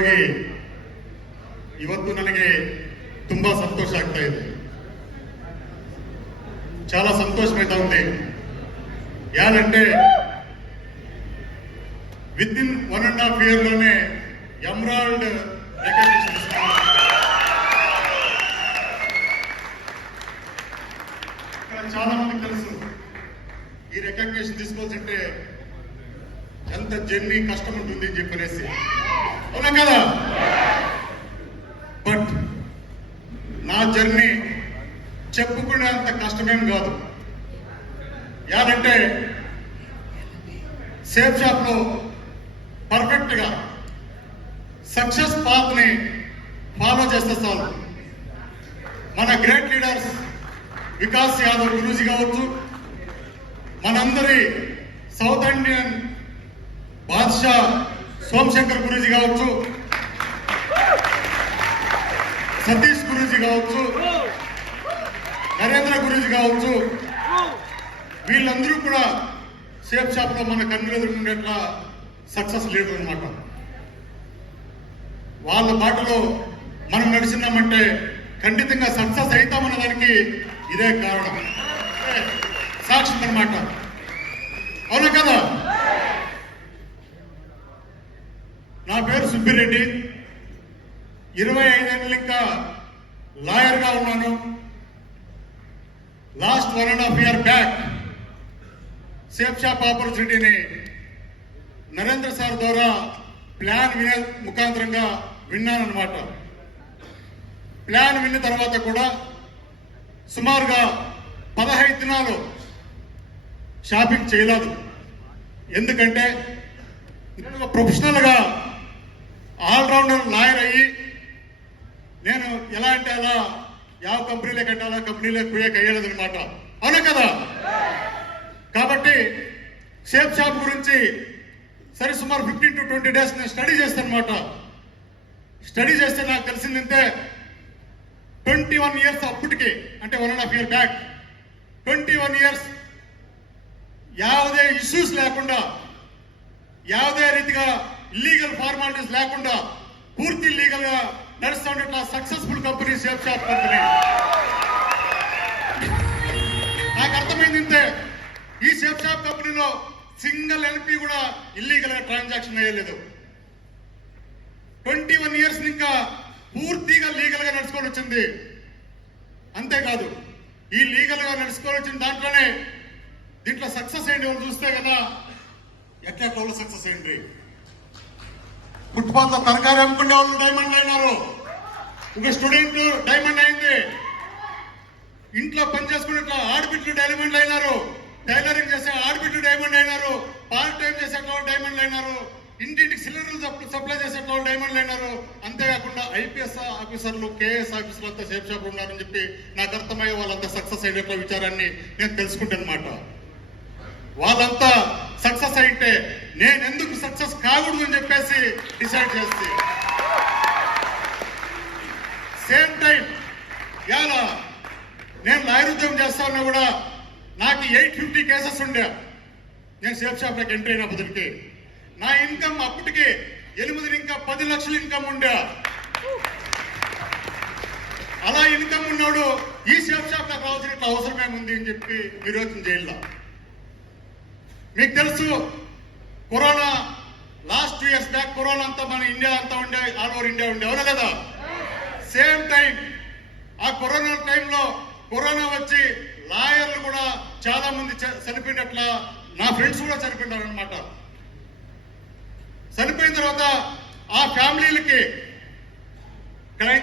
ಹೋಗಿ ಇವತ್ತು ನನಗೆ ತುಂಬಾ ಸಂತೋಷ ಆಗ್ತಾ ಇದೆ. చాలా సంతోషమైతా ఉంది. యానంటే విత్ ఇన్ 1.5 year లోనే ఎమరాల్డ్ రికగ్నిషన్ చాలా మందికి తెలుసు. ఈ రికగ్నిషన్ తీసుకోవాల్సింటే ఎంత జర్నీ కష్టం ఉంటుంది అని చెప్పనేసి, అవునా కదా? బట్ నా జర్నీ చెప్పుకునే అంత కష్టమేం కాదు. యాదంటే సేఫ్ షాప్ లో పర్ఫెక్ట్ గా సక్సెస్ పాత్ ని ఫాలో చేస్తే చాలు. మన గ్రేట్ లీడర్స్ వికాస్ యాదవ్ గురూజీ కావచ్చు, మనందరి సౌత్ ఇండియన్ బాద్షా సోమశంకర్ గురూజీ కావచ్చు, సతీష్ గురూజీ కావచ్చు, నరేంద్ర గురూజీ కావచ్చు, వీళ్ళందరూ కూడా సేఫ్ షాప్ లో మన కన్ను ఎదుర్కొనేట్లా సక్సెస్ లీడర్ అనమాట. వాళ్ళ బాటలో మనం నడిచినామంటే ఖండితంగా సక్సెస్ అవుతామన్న దానికి ఇదే కారణం, సాక్ష్యం అనమాట. అవునా కదా? నా పేరు సుబ్బిరెడ్డి. 25 ఏళ్ళు ఇంకా లాయర్ గా ఉన్నాను. Last 1.5 year back safe shop ఆపర్చునిటీని నరేంద్ర సార్ ద్వారా ప్లాన్ ముఖాంతరంగా విన్నానమాట. ప్లాన్ విన్న తర్వాత కూడా సుమారుగా 15 దినాలు షాపింగ్ చేయలేదు. ఎందుకంటే నేను ప్రొఫెషనల్ గా ఆల్రౌండర్ లాయర్ అయ్యి నేను ఎలా అంటే అలా ಯಾವ కంపెనీలే కట్టాలా కంపెనీలే పోయేకి అయ్యేది అనమాట. అవునా కదా? కాబట్టి సేఫ్ షాప్ గురించి సరే సుమారు 15 to 20 days నేను స్టడీ చేస్తాను అనమాట. స్టడీ చేస్తే నాకు తెలిసిందంటే 21 years అప్పటికి, అంటే 1.5 year బ్యాక్ 21 years ಯಾವುದೇ ఇష్యూస్ లేకుండా, ಯಾವುದೇ రీతిగా ఇల్లీగల్ ఫార్మాలిటీస్ లేకుండా పూర్తి లీగల్ గా నడుస్తూ ఉండే successful company safe shop company. నాకు అర్థమైందంటే ఈ సేఫ్ షాప్ కంపెనీలో సింగిల్ ఎల్పీ కూడా ఇల్లీగల్ గా ట్రాన్సాక్షన్ అయ్యలేదు. 21 years ఇంకా పూర్తిగా లీగల్ గా నడుచుకొని వచ్చింది. అంతేకాదు ఈ లీగల్ గా నడుచుకొని వచ్చిన దాంట్లోనే దీంట్లో సక్సెస్ అయ్యింది వాళ్ళు చూస్తే కదా, ఎట్లా సక్సెస్ అయ్యింది. ఫుట్పాత్ లో తరకారీ అమ్ముకునే వాళ్ళు డైమండ్ అయినారు, ఒక స్టూడెంట్ డైమండ్ అయింది, ఇంట్లో పని చేసుకునే ఆడబిడ్డలు డైమండ్ అయినారు, టైలరింగ్ చేసే ఆడబిడ్డలు డైమండ్ అయినారు, పార్ట్ టైం చేసేటోళ్ళు డైమండ్ అయినారు, ఇంటింటికి సిలిండర్లు సప్లై చేసేటోళ్ళు డైమండ్ అయినారు. అంతేకాకుండా ఐపీఎస్ ఆఫీసర్లు, కేఎస్ ఆఫీసర్లు అంతా సేఫ్ షాప్ ఉన్నారని చెప్పి నాకు అర్థమయ్యే వాళ్ళంతా సక్సెస్ అయ్యేట విచారాన్ని నేను తెలుసుకుంటాను అనమాట. వాళ్ళంతా సక్సెస్ అయితే నేను ఎందుకు సక్సెస్ కాకూడదు అని చెప్పేసి డిసైడ్ చేస్తే, సేమ్ టైం ఇవాళ నేను లాయర్ ఉద్యోగం చేస్తా ఉన్నా కూడా నాకు 850 కేసెస్ ఉండే. నేను సేఫ్ షాప్ లోకి ఎంట్రీ అయినప్పటికీ నా ఇన్కమ్ అప్పటికి 8 ఇంకా 10 లక్షల ఇన్కమ్ ఉండే. అలా ఇన్కమ్ ఉన్నాడు ఈ సేఫ్ షాప్ నాకు రావాల్సిన అవసరం ఏముంది అని చెప్పి విరోధం చేయాల. మీకు తెలుసు corona last 2 years back corona అంతా మన ఇండియా అంతా ఉండే, ఆల్ ఓవర్ ఇండియా ఉండే, అవునా కదా? సేమ్ టైం ఆ కరోనా టైంలో కరోనా వచ్చి లాయర్లు కూడా చాలా మంది చనిపోయినట్ల నా ఫ్రెండ్స్ కూడా చనిపోయినారు అనమాట. చనిపోయిన తర్వాత ఆ ఫ్యామిలీలకి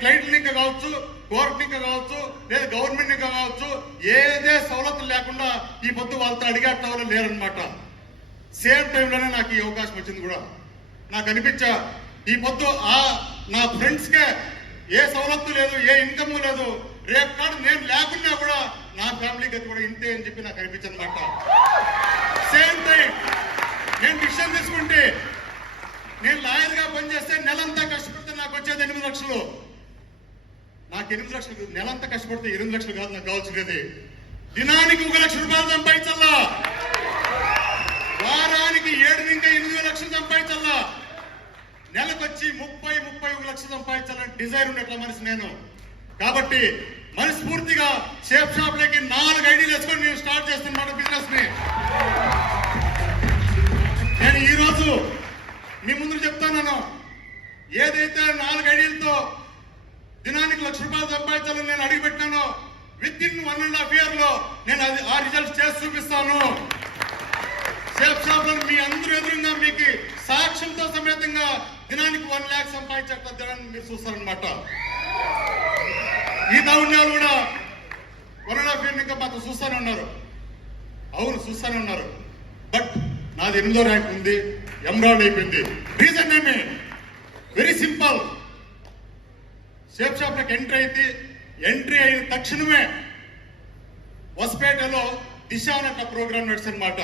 క్లయింట్లు ఇంకా కావచ్చు, కోర్టు ఇంకా కావచ్చు, లేదా గవర్నమెంట్ ఇంకా కావచ్చు, ఏదే సవలతులు లేకుండా ఈ పొద్దు వాళ్ళతో అడిగేట వాళ్ళు లేరనమాట. సేమ్ టైంలోనే నాకు ఈ అవకాశం వచ్చింది కూడా. నాకు అనిపించా ఈ పొద్దు నా ఫ్రెండ్స్ కే ఏ సవలత్తు లేదు, ఏ ఇన్కమ్ లేదు, రేపు కాదు నేను లేకున్నా కూడా నా ఫ్యామిలీ గతి కూడా ఇంతే అని చెప్పి నాకు అనిపించింది అనమాట. సేమ్ టైం నేను డిసిషన్ తీసుకుంటే నేను లాయర్ గా పనిచేస్తే నెలంతా కష్టపడితే నాకు వచ్చేది 8 లక్షలు. నాకు 8 లక్షలు నెలంతా కష్టపడితే 8 లక్షలు కాదు నాకు కావాల్సినది. దినానికి 1 లక్ష రూపాయలు సంపాదించాలా, వారానికి 7 ఇంకా 8 లక్షలు సంపాదించాలా. నెలకొచ్చి 30-31 లక్షలు సంపాదించాలని డిజైర్ ఉన్నట్ల మనిషి నేను. కాబట్టి మనస్ఫూర్తిగా షేప్ షాప్ లోకి 4 ఐడీలు వేసుకొని నేను స్టార్ట్ చేస్తున్నాను బిజినెస్ ని. నేను ఈ రోజు మీ ముందు చెప్తాను, ఏదైతే 4 ఐడీలతో దినానికి ₹1,00,000 సంపాదించాలని నేను అడిగిపెట్టినానో విత్ ఇన్ 1.5 year లో నేను అది ఆ రిజల్ట్స్ చేసి చూపిస్తాను. షేప్ షాప్ లో మీ అందరూ ఎదురుగా మీకు సాక్ష్యంతో సమేతంగా దినానికి 1 lakh సంపాదించేట దినాన్ని మీరు చూస్తారనమాట. ఈ దావుణ్యాలు కూడా 1.5 year ఇంకా మాకు చూస్తానే ఉన్నారు. అవును చూస్తానే ఉన్నారు. బట్ నాది 8వ ర్యాంక్ ఉంది, ఎమరాల్డ్ అయిపోయింది. రీజన్ ఏమి? Very simple. షేప్ షాప్ లోకి ఎంట్రీ అయిన తక్షణమే వస్పేటలో దిశ అనే ప్రోగ్రామ్ నడిచనమాట.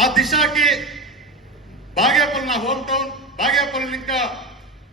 ఆ దిశకి బాగేపల్లి నా హోమ్ టౌన్, బాగేపల్లి ఇంకా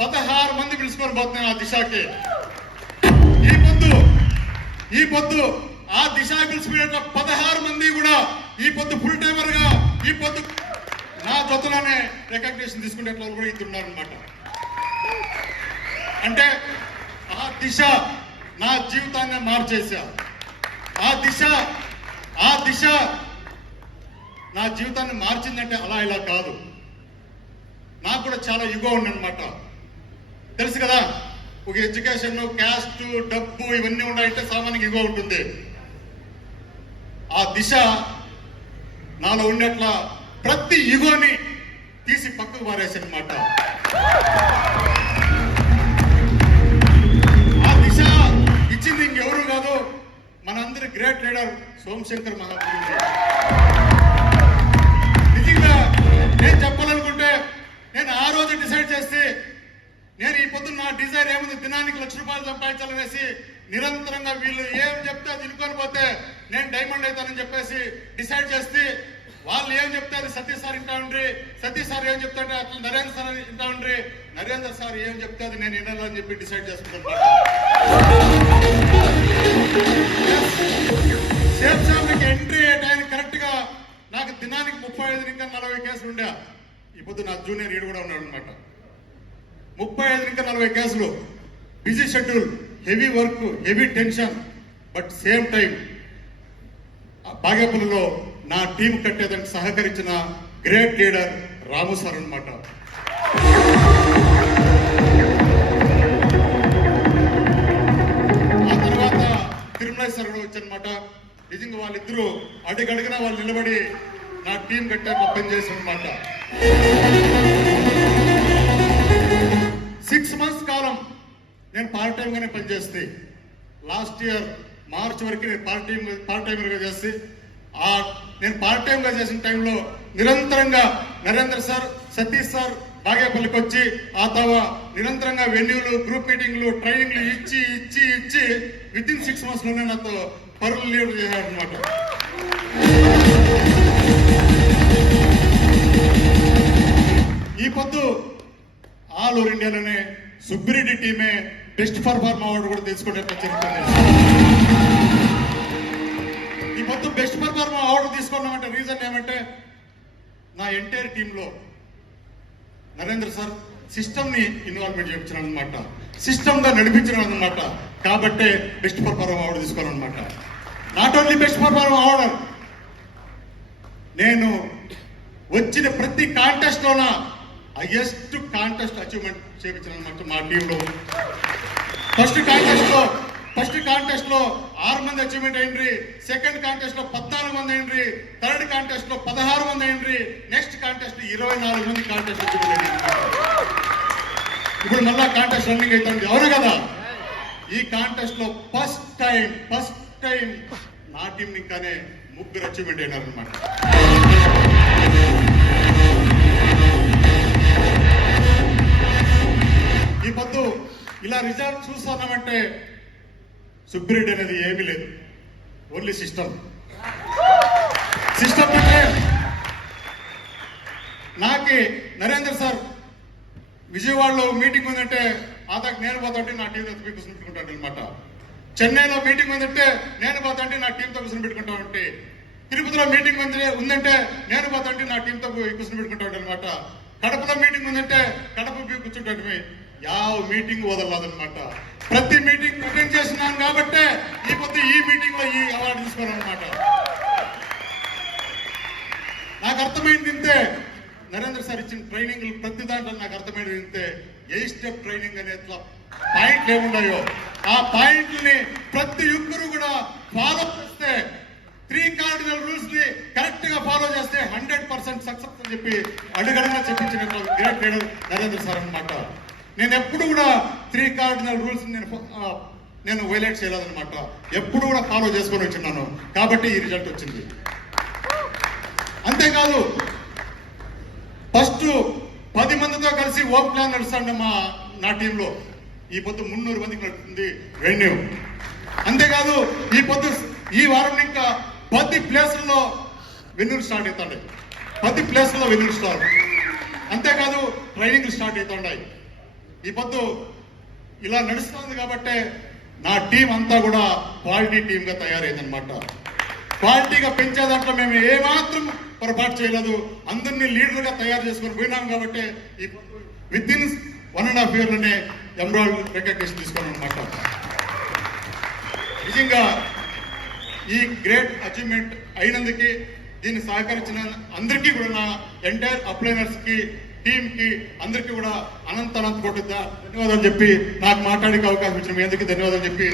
16 మంది పిలుచుకొని పోతున్నాను ఆ దిశకి. ఈ పొద్దు ఆ దిశ పిలిచిపోయిన 16 మంది కూడా ఈ పొద్దు ఫుల్ టైమర్ గా ఈ పొద్దు నా జతలోనే రికగ్నిషన్ తీసుకునే వాళ్ళు కూడా ఇస్తున్నారు అనమాట. అంటే ఆ దిశ నా జీవితాన్ని మార్చేసా. ఆ దిశ నా జీవితాన్ని మార్చిందంటే అలా ఇలా కాదు. నాకు కూడా చాలా యుగో ఉందన్నమాట. తెలుసు కదా, ఒక ఎడ్యుకేషన్, క్యాస్ట్, డబ్బు ఇవన్నీ ఉన్నాయంటే సామాన్యంగా యుగో ఉంటుంది. ఆ దిశ నాలో ఉండేట్ల ప్రతి యుగోని తీసి పక్కకు పారేసన్నమాట. ఆ దిశ ఇచ్చింది ఇంకెవరు కాదు, మనందరి గ్రేట్ లీడర్ సోమశేఖర్ మహాగురు. నిజంగా నేను చెప్పాలనుకుంటే నేను ఆ రోజు డిసైడ్ చేస్తే నేను ఈ పొద్దున్న నా డిజైర్ ఏముంది, దినానికి ₹1,00,000 సంపాదించాలనేసి నిరంతరంగా వీళ్ళు ఏం చెప్తే అది వినుకొని పోతే నేను డైమండ్ అవుతానని చెప్పేసి డిసైడ్ చేస్తే, వాళ్ళు ఏం చెప్తే అది సతీష్ సార్ వింటా ఉండ్రి, సతీష్ సార్ ఏం చెప్తాంటే అట్లా నరేంద్ర సార్ వింటా ఉండ్రి, నరేంద్ర సార్ ఏం చెప్తే అది నేను వినాలని చెప్పి డిసైడ్ చేసుకుంటాను. షేప్ షాప్కి ఎంట్రీ అయ్యే టైం కరెక్ట్ గా నాకు దినానికి 35 ఇంకా 40 కేసులు ఉండే. ఇప్పుడు నా జూనియర్ ఈడు కూడా ఉన్నాడు అనమాట. 35 ఇంకా 40 కేసులు, busy schedule, heavy work, heavy tension. But same time బాగేపల్లిలో నా టీం కట్టేదానికి సహకరించిన గ్రేట్ లీడర్ రాము సార్ అనమాట. ఆ తర్వాత తిరుమల సార్ కూడా వచ్చారనమాట. నిజంగా వాళ్ళిద్దరూ అడుగడుగునా వాళ్ళు నిలబడి నా టీం కట్టాక పనిచేశారు అనమాట. 6 months కాలం నేను పార్ట్ టైం గానే పనిచేస్తే, లాస్ట్ ఇయర్ మార్చ్ వరకు నేను పార్ట్ టైమర్ గా చేస్తే, నేను పార్ట్ టైం గా చేసిన టైంలో నిరంతరంగా నరేంద్ర సార్, సతీష్ సార్ బాగేపల్లికి వచ్చి ఆ తర్వాత నిరంతరంగా వెన్యూలు, గ్రూప్ మీటింగ్లు, ట్రైనింగ్లు ఇచ్చి విత్ ఇన్ 6 months లోనే నాతో పరులు లీడ్ చేశాడు అనమాట. ఈ పొద్దు ఆల్ ఓవర్ ఇండియాలోనే సుబ్బిరెడ్డి టీమే బెస్ట్ పర్ఫార్మ్ అవార్డు కూడా తీసుకుంటే ఈ పొద్దు బెస్ట్ పర్ఫార్మ్ అవార్డు తీసుకున్నామంటే రీజన్ ఏమంటే నా ఎంటైర్ టీంలో నరేంద్ర సార్ సిస్టమ్ ని ఇన్వాల్వ్మెంట్ చేయించినాను అనమాట, సిస్టమ్ గా నడిపించినాను అనమాట. కాబట్టే బెస్ట్ పర్ఫార్మ్ అవార్డు తీసుకున్నాను అనమాట. Not only best perform award, నేను వచ్చిన ప్రతి కాంటెస్ట్ లోన హైయెస్ట్ కాంటెస్ట్ అచీవ్మెంట్ చేయించిన అనమాట మా టీంలో. ఫస్ట్ కాంటెస్ట్ లో 6 మంది అచీవ్మెంట్ అయిండ్రి, సెకండ్ కాంటెస్ట్ లో 14 మంది అయిండ్రి, థర్డ్ కాంటెస్ట్ లో 16 మంది అయిండ్రి, నెక్స్ట్ కాంటెస్ట్ 24 మంది కాంటెస్ట్ అచీవ్మెంట్ అయింది. ఇప్పుడు మళ్ళా కాంటెస్ట్ రన్నింగ్ అవుతుంది, అవును కదా. ఈ కాంటెస్ట్ లో ఫస్ట్ టైం నా టీం ఇంకానే 3 అచీవ్మెంట్ అయినారు అనమాట. ఈ పొద్దు ఇలా రిజల్ట్ చూస్తున్నామంటే సుబ్బిరెడ్డి అనేది ఏమీ లేదు, ఓన్లీ సిస్టమ్ అంటే నాకి నరేంద్ర సార్ విజయవాడలో మీటింగ్ ఉందంటే ఆదాకు నేను పోతుంటే నా టీంతో కూర్చొని పెట్టుకుంటాను అనమాట. చెన్నైలో మీటింగ్ ఉందంటే నేను పోతుంటే నా టీంతో కూర్చొని పెట్టుకుంటా ఉంటే, తిరుపతిలో మీటింగ్ ఉందంటే నేను పోతుంటే నా టీంతో కూర్చొని పెట్టుకుంటా ఉంటాను అనమాట. కడపలో మీటింగ్ ఉందంటే కడప కూర్చుంటే యావ మీటింగ్ వదలదన్నమాట. ప్రతి మీటింగ్ అటెండ్ చేస్తున్నాను కాబట్టే ఈ పొద్దు ఈ మీటింగ్ లో ఈ అవార్డు తీసుకోవాలన్నమాట. నాకు అర్థమైంది ఇంతే, నరేంద్ర సార్ ఇచ్చిన ట్రైనింగ్ ప్రతి దాంట్లో నాకు అర్థమైంది ఇంతే. 8 స్టెప్ ట్రైనింగ్ అనే పాయింట్లు ఏమున్నాయో ఆ పాయింట్లని ప్రతి ఒక్కరు కూడా ఫాలో చేస్తే 3 కార్డినల్ రూల్స్ ని కరెక్ట్ గా ఫాలో చేస్తే 100% సక్సెస్ అని చెప్పి అడుగడుగా చెప్పించిన గ్రేట్ లీడర్ నరేంద్ర సార్ అన్నమాట. నేను ఎప్పుడు కూడా 3 కార్డినల్ రూల్స్ నేను వైలేట్ చేయలేదన్నమాట. ఎప్పుడు కూడా ఫాలో చేసుకొని వచ్చిన్నాను కాబట్టి ఈ రిజల్ట్ వచ్చింది. అంతేకాదు ఫస్ట్ 10 మందితో కలిసి ఓప్ ప్లాన్ నడుస్తాండి నా టీంలో. ఈ పొద్దు 300 మందికి నడుస్తుంది వెన్యూ. అంతేకాదు ఈ వారం ఇంకా 10 ప్లేసుల్లో వెన్యూలు స్టార్ట్ అవుతాయి. 10 ప్లేసుల్లో వెన్యూలు స్టార్ట్. అంతేకాదు ట్రైనింగ్ స్టార్ట్ అవుతున్నాయి. ఈ పొద్దు ఇలా నడుస్తుంది కాబట్టే నా టీం అంతా కూడా క్వాలిటీ టీంగా తయారైందనమాట. క్వాలిటీగా పెంచే దాంట్లో మేము ఏమాత్రం పొరపాటు చేయలేదు. అందరినీ లీడర్గా తయారు చేసుకొని పోయినాం కాబట్టి ఈ విత్ ఇన్ 1.5 ఇయర్లోనే ఎమరాల్డ్ రికగ్నిషన్ తీసుకున్నాం అనమాట. నిజంగా ఈ గ్రేట్ అచీవ్మెంట్ అయినందుకు దీన్ని సహకరించిన అందరికీ కూడా నా ఎంటైర్ అప్లైనర్స్ కి టీమ్ కి అందరికీ కూడా అనంత కోటి ధన్యవాదాలు చెప్పి నాకు మాట్లాడే అవకాశం ఇచ్చిన మీ అందరికీ ధన్యవాదాలు చెప్పి